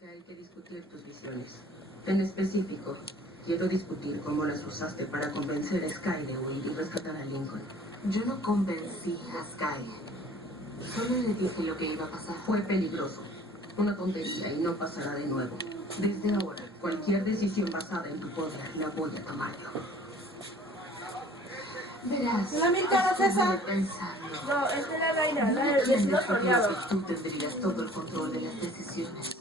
que hay que discutir tus visiones. En específico, quiero discutir cómo las usaste para convencer a Sky de huir y rescatar a Lincoln. Yo no convencí a Sky. Solo le dije lo que iba a pasar. Fue peligroso. Una tontería y no pasará de nuevo. Desde ahora, cualquier decisión basada en tu poder la voy a tomar yo. Verás, ¿La militar es esa? pensarlo. No, es de la reina, la No del entiendes vecino por qué soleado. tú tendrías todo el control de las decisiones.